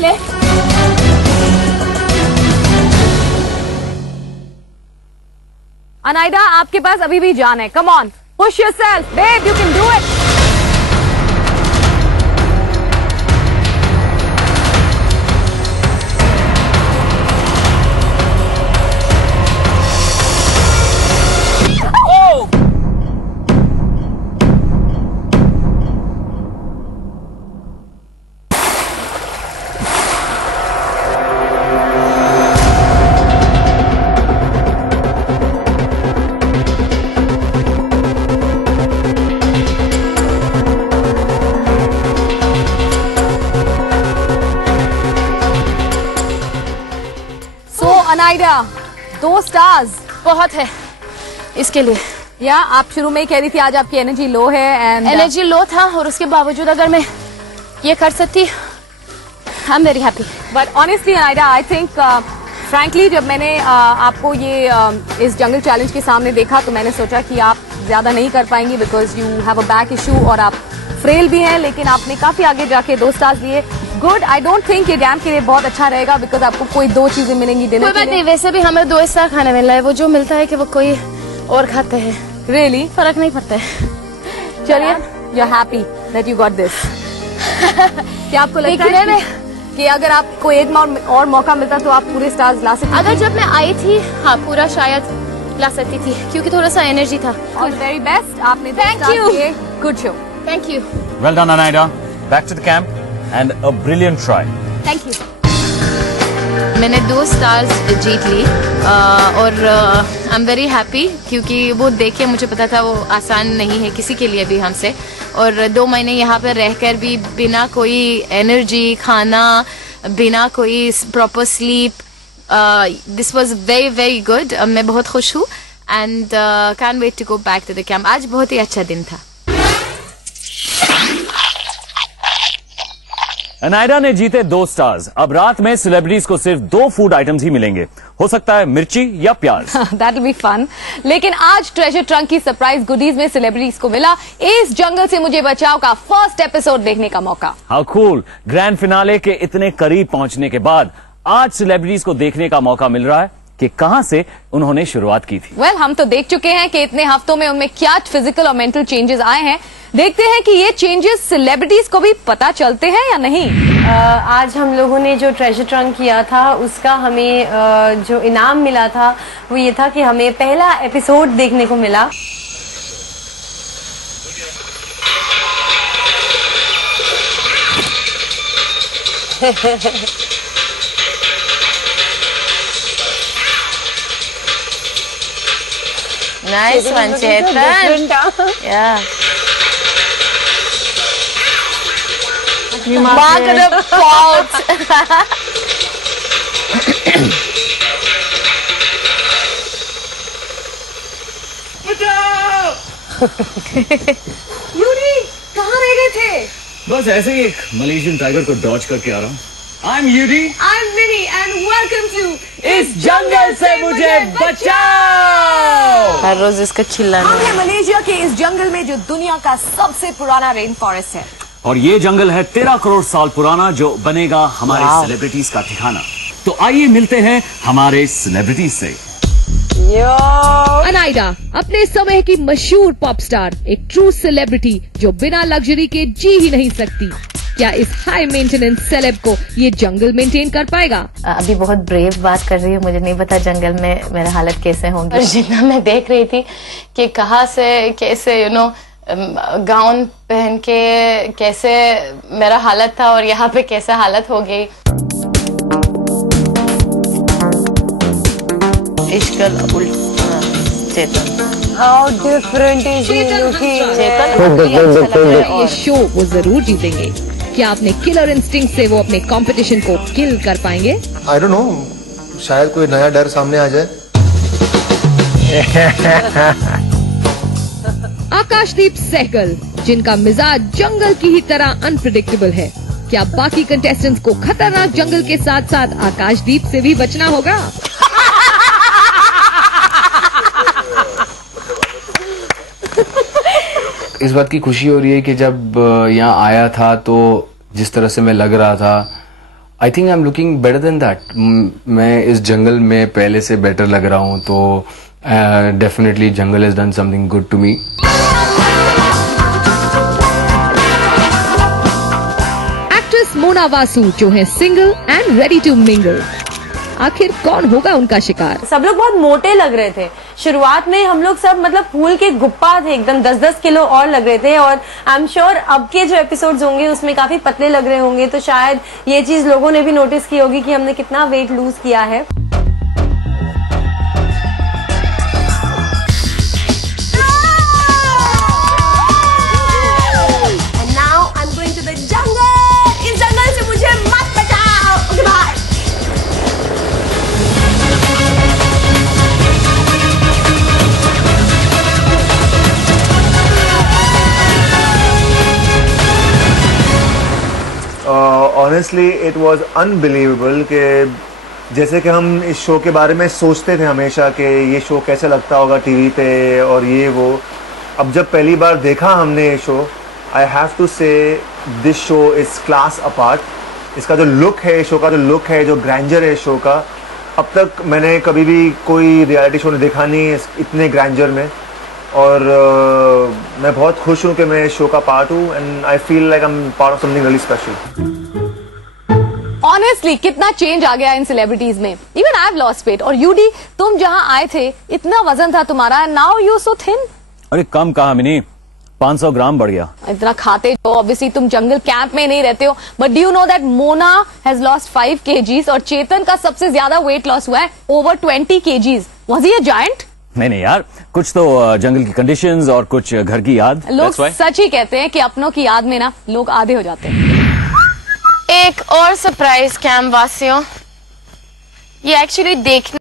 ले। अनाइदा, आपके पास अभी भी जान है। Come on, push yourself babe, you can do it. Anaida, 2 stars बहुत है इसके लिए। या आप शुरू में ही कह रही थी आज आपकी एनर्जी लो है एंड एनर्जी लो था और उसके बावजूद अगर मैं ये कर सकती, I am very happy. But honestly Anaida, I think frankly जब मैंने आपको ये इस जंगल चैलेंज के सामने देखा तो मैंने सोचा कि आप ज्यादा नहीं कर पाएंगी because you have a back issue और आप फ्रेल भी हैं, लेकिन आपने काफी आगे जाके 2 स्टार्स लिए। गुड। आई डोंट थिंक ये डैम के लिए बहुत अच्छा रहेगा बिकॉज आपको कोई 2 चीजें मिलेंगी डिनर कोई बात नहीं, वैसे भी हमें 2 स्टार खाने मिल रहा है। वो जो मिलता है कि वो कोई और खाते हैं, रियली फर्क नहीं पड़ता है। चलिए, you are happy that you got this. क्या आपको लगता है कि अगर आपको एक और मौका मिलता तो आप पूरे स्टार्स ला सकती? अगर जब मैं आई थी, हाँ, पूरा शायद ला सकती थी क्योंकि थोड़ा सा एनर्जी था। ऑल वेरी बेस्ट, आपने thank you, good show. Thank you. Well done Anaida, back to the camp and a brilliant try. Thank you. मैंने 2 स्टार्स जीत ली और आई एम वेरी हैप्पी क्योंकि वो देख के मुझे पता था वो आसान नहीं है किसी के लिए भी हमसे। और 2 महीने यहाँ पर रहकर भी बिना कोई एनर्जी, खाना, बिना कोई proper sleep, this was very very good. मैं बहुत खुश हूँ and can wait to go back to the camp. आज बहुत ही अच्छा दिन था। अनाइदा ने जीते 2 स्टार्स। अब रात में सेलिब्रिटीज को सिर्फ 2 फूड आइटम्स ही मिलेंगे, हो सकता है मिर्ची या प्याज। That will be fun. लेकिन आज ट्रेजर ट्रंक की सरप्राइज गुडीज में सेलिब्रिटीज को मिला इस जंगल से मुझे बचाओ का फर्स्ट एपिसोड देखने का मौका। How cool. ग्रैंड फिनाले के इतने करीब पहुंचने के बाद आज सेलिब्रिटीज को देखने का मौका मिल रहा है कि कहां से उन्होंने शुरुआत की थी। वेल, हम तो देख चुके हैं कि इतने हफ्तों में उनमें क्या फिजिकल और मेंटल चेंजेस आए हैं। देखते हैं कि ये चेंजेस सेलिब्रिटीज को भी पता चलते हैं या नहीं। आज हम लोगों ने जो ट्रेजर ट्रंक किया था उसका हमें जो इनाम मिला था वो ये था कि हमें पहला एपिसोड देखने को मिला। Nice one, Chetan. Yeah. Mark the fault. Yuri, कहाँ रह गए थे? बस ऐसे ही एक मलेशियन टाइगर को डॉज करके आ रहा हूँ। I'm Yuri. I'm Vinny and welcome to इस जंगल से मुझे बचाओ। हर रोज इसका चिल्लाना। हम हैं मलेशिया के इस जंगल में जो दुनिया का सबसे पुराना रेन फॉरेस्ट है। और ये जंगल है 13 करोड़ साल पुराना जो बनेगा हमारे सेलिब्रिटीज का ठिकाना। तो आइए मिलते हैं हमारे सेलिब्रिटीज से। अनाइदा अपने समय की मशहूर पॉप स्टार, एक ट्रू सेलिब्रिटी जो बिना लग्जरी के जी ही नहीं सकती। क्या इस हाई मेंटेनेंस सेलेब को ये जंगल मेंटेन कर पाएगा? अभी बहुत ब्रेव बात कर रही हूँ, मुझे नहीं पता जंगल में मेरा हालत कैसे होंगी। और जितना मैं देख रही थी कि कहाँ से कैसे गाउन पहन के कैसे मेरा हालत था और यहाँ पे कैसा हालत हो गई। चेतन, How different is he looking? ये शो वो जरूर जीतेंगे। क्या अपने किलर इंस्टिंक्ट से वो अपने कंपटीशन को किल कर पाएंगे? I don't know, शायद कोई नया डर सामने आ जाए। आकाशदीप सहगल, जिनका मिजाज जंगल की ही तरह अनप्रिडिक्टेबल है, क्या बाकी कंटेस्टेंट्स को खतरनाक जंगल के साथ साथ आकाशदीप से भी बचना होगा? इस बात की खुशी हो रही है कि जब यहाँ आया था तो जिस तरह से मैं लग रहा था, I think I am looking better than that. मैं इस जंगल में पहले से बेटर लग रहा हूँ, तो definitely jungle has done something good to me. Actress Mona Vasu जो है single and ready to mingle, आखिर कौन होगा उनका शिकार? सब लोग बहुत मोटे लग रहे थे शुरुआत में, हम लोग सब मतलब फूल के गुप्पा थे, एकदम 10-10 किलो और लग रहे थे। और आई एम श्योर अब के जो एपिसोड्स होंगे उसमें काफी पतले लग रहे होंगे, तो शायद ये चीज लोगों ने भी नोटिस की होगी कि हमने कितना वेट लूज किया है। ऑनेस्टली इट वॉज अनबिलीवेबल कि जैसे कि हम इस शो के बारे में सोचते थे हमेशा कि ये शो कैसे लगता होगा टीवी पे और ये वो, अब जब पहली बार देखा हमने ये शो, आई हैव टू से this show is class apart. इसका जो लुक है, शो का जो लुक है, जो ग्रैंडर है शो का, अब तक मैंने कभी भी कोई रियलिटी शो नहीं देखा नहीं इतने ग्रैंडर में। और मैं बहुत खुश हूँ कि मैं इस शो का पार्ट हूँ and I feel like I am part of something really special. Honestly कितना चेंज आ गया इन सेलिब्रिटीज में। Even I have lost weight. और यूडी, तुम जहां आए थे इतना वजन था तुम्हारा, नाउ यू सो थिन। अरे कम कहा मिनी, 500 ग्राम बढ़ गया। इतना खाते हो, ऑब्वियसली तुम जंगल कैंप में नहीं रहते हो, but do you know that Mona has lost 5 kgs और चेतन का सबसे ज्यादा वेट लॉस हुआ है, over 20 kgs। Was he a giant? नहीं यार, कुछ तो जंगल की कंडीशंस और कुछ घर की याद। लोग सच ही कहते हैं कि अपनों की याद में ना लोग आधे हो जाते हैं। एक और सरप्राइज कैंप वासियों, ये एक्चुअली देखने